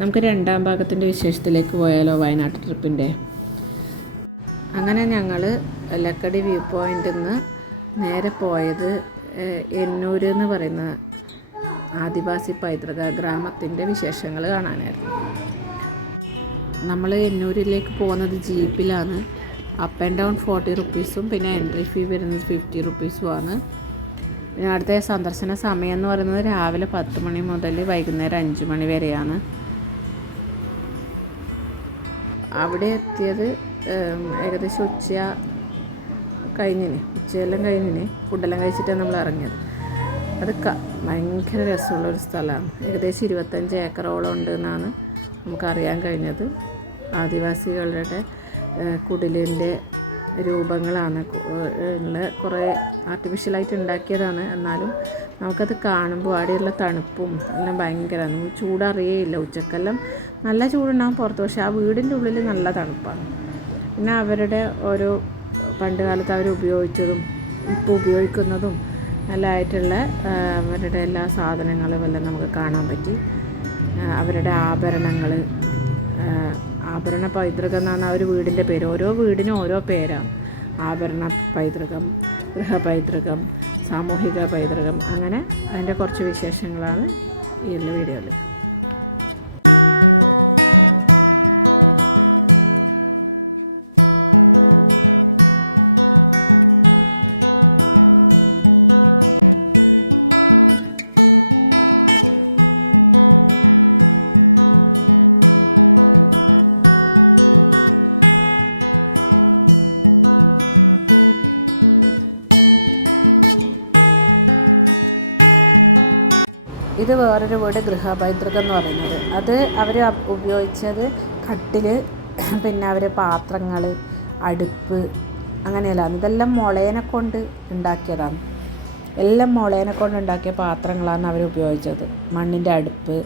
നമുക്ക് രണ്ടാം ഭാഗത്തിൻ്റെ വിശേഷത്തിലേക്ക് പോയാലോ, വയനാട് ട്രിപ്പിൻ്റെ. അങ്ങനെ ഞങ്ങൾ ലക്കടി വ്യൂ പോയിൻ്റിൽ നിന്ന് നേരെ പോയത് എന്നൂർ എന്ന് പറയുന്ന ആദിവാസി പൈതൃക ഗ്രാമത്തിൻ്റെ വിശേഷങ്ങൾ കാണാനായിരുന്നു. നമ്മൾ എന്നൂരിലേക്ക് പോകുന്നത് ജീപ്പിലാണ്. അപ്പ് ആൻഡ് ഡൗൺ 40 റുപ്പീസും പിന്നെ എൻട്രി ഫീ വരുന്നത് 50 റുപ്പീസുമാണ്. പിന്നെ അടുത്ത സന്ദർശന സമയം എന്ന് പറയുന്നത് രാവിലെ 10 മണി മുതൽ വൈകുന്നേരം 5 മണി വരെയാണ്. അവിടെ എത്തിയത് ഏകദേശം ഉച്ചയെല്ലാം കഴിഞ്ഞിന് ഫുഡെല്ലാം കഴിച്ചിട്ടാണ് നമ്മൾ ഇറങ്ങിയത്. അത് ഭയങ്കര രസമുള്ളൊരു സ്ഥലമാണ്. ഏകദേശം 25 ഏക്കറോളം ഉണ്ട് എന്നാണ് നമുക്കറിയാൻ കഴിഞ്ഞത്. ആദിവാസികളുടെ കുടിലിൻ്റെ രൂപങ്ങളാണ് ഉള്ള, കുറേ ആർട്ടിഫിഷ്യലായിട്ട് ഉണ്ടാക്കിയതാണ്. എന്നാലും നമുക്കത് കാണുമ്പോൾ അവിടെയുള്ള തണുപ്പും എല്ലാം ഭയങ്കരമാണ്. നമുക്ക് ചൂടറിയേയില്ല. ഉച്ചക്കെല്ലാം നല്ല ചൂടുണ്ടാകും പുറത്ത്, പക്ഷേ ആ വീടിൻ്റെ ഉള്ളിൽ നല്ല തണുപ്പാണ്. പിന്നെ അവരുടെ ഓരോ പണ്ട് കാലത്ത് അവർ ഉപയോഗിച്ചതും ഉപയോഗിക്കുന്നതും എല്ലാം ആയിട്ടുള്ള അവരുടെ എല്ലാ സാധനങ്ങളും എല്ലാം നമുക്ക് കാണാൻ പറ്റി. അവരുടെ ആഭരണ പൈതൃകം എന്നാണ് ആ ഒരു വീടിൻ്റെ പേര്. ഓരോ വീടിനും ഓരോ പേരാണ്. ആഭരണ പൈതൃകം, ഗൃഹപൈതൃകം, സാമൂഹിക പൈതൃകം, അങ്ങനെ അതിൻ്റെ കുറച്ച് വിശേഷങ്ങളാണ് ഈ വീഡിയോയിൽ. ഇത് വേറൊരു വീട്, ഗൃഹപൈതൃകം എന്ന് പറയുന്നത്. അത് അവർ ഉപയോഗിച്ചത് കട്ടിൽ, പിന്നെ അവർ പാത്രങ്ങൾ, അടുപ്പ്, അങ്ങനെയല്ല. ഇതെല്ലാം മുളേനെ കൊണ്ട് ഉണ്ടാക്കിയതാണ്. എല്ലാം മുളേനെ കൊണ്ട് ഉണ്ടാക്കിയ പാത്രങ്ങളാണ് അവർ ഉപയോഗിച്ചത്. മണ്ണിൻ്റെ അടുപ്പ്,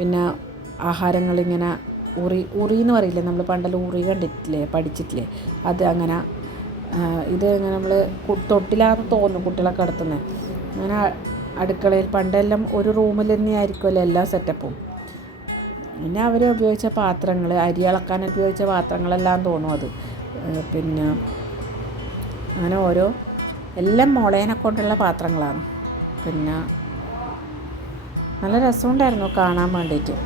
പിന്നെ ആഹാരങ്ങളിങ്ങനെ ഉറി എന്ന് പറയില്ലേ, നമ്മൾ പണ്ടെല്ലാം ഉറി കണ്ടിട്ടില്ലേ, പഠിച്ചിട്ടില്ലേ, അത് അങ്ങനെ. ഇത് ഇങ്ങനെ നമ്മൾ തൊട്ടിലാന്ന് തോന്നുന്നു കുട്ടികളൊക്കെ കിടത്തുന്നത്. അങ്ങനെ അടുക്കളയിൽ പണ്ടെല്ലാം ഒരു റൂമിൽ തന്നെ ആയിരിക്കുമല്ലോ എല്ലാ സെറ്റപ്പും. പിന്നെ അവർ ഉപയോഗിച്ച പാത്രങ്ങൾ, അരി അളക്കാൻ ഉപയോഗിച്ച പാത്രങ്ങളെല്ലാം തോന്നും അത്. പിന്നെ അങ്ങനെ എല്ലാം മുളേനെ കൊണ്ടുള്ള പാത്രങ്ങളാണ്. പിന്നെ നല്ല രസമുണ്ടായിരുന്നു കാണാൻ വേണ്ടിയിട്ട്.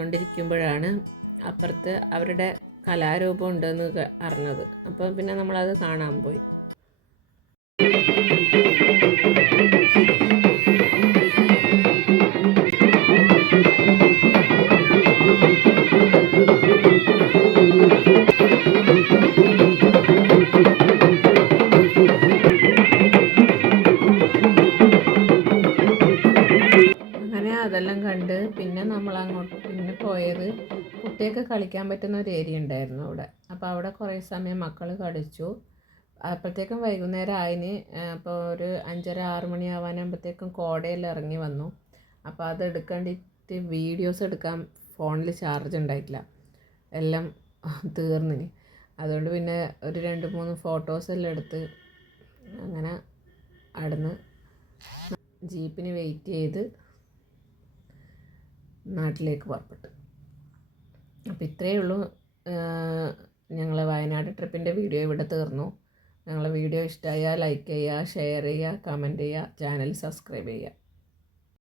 കൊണ്ടിരിക്കുമ്പോഴാണ് അപ്പുറത്ത് അവരുടെ കലാരൂപം ഉണ്ടെന്ന് അറിഞ്ഞത്. അപ്പോൾ പിന്നെ നമ്മളത് കാണാൻ പോയി. അങ്ങനെ അതെല്ലാം കണ്ട് പിന്നെ പിന്നെ പോയത് കുട്ടിയൊക്കെ കളിക്കാൻ പറ്റുന്ന ഒരു ഏരിയ ഉണ്ടായിരുന്നു അവിടെ. അപ്പോൾ അവിടെ കുറേ സമയം മക്കൾ കളിച്ചു. അപ്പോഴത്തേക്കും വൈകുന്നേരം ആയിന്. അപ്പോൾ ഒരു 5:30-6 മണി ആവാനാകുമ്പോഴത്തേക്കും കോടയെല്ലാം ഇറങ്ങി വന്നു. അപ്പോൾ അത് എടുക്കേണ്ടിയിട്ട് വീഡിയോസ് എടുക്കാൻ ഫോണിൽ ചാർജ് ഉണ്ടായിട്ടില്ല, എല്ലാം തീർന്നിന്. അതുകൊണ്ട് പിന്നെ ഒരു 2-3 ഫോട്ടോസെല്ലാം എടുത്ത് അങ്ങനെ അവിടുന്ന് ജീപ്പിന് വെയിറ്റ് ചെയ്ത് നാട്ടിലേക്ക് പുറപ്പെട്ടു. അപ്പോൾ ഇത്രയേ ഉള്ളൂ. ഞങ്ങളെ വയനാട് ട്രിപ്പിൻ്റെ വീഡിയോ ഇവിടെ തീർന്നു. ഞങ്ങളെ വീഡിയോ ഇഷ്ടമായാൽ ലൈക്ക് ചെയ്യുക, ഷെയർ ചെയ്യുക, കമൻറ്റ് ചെയ്യുക, ചാനൽ സബ്സ്ക്രൈബ് ചെയ്യുക.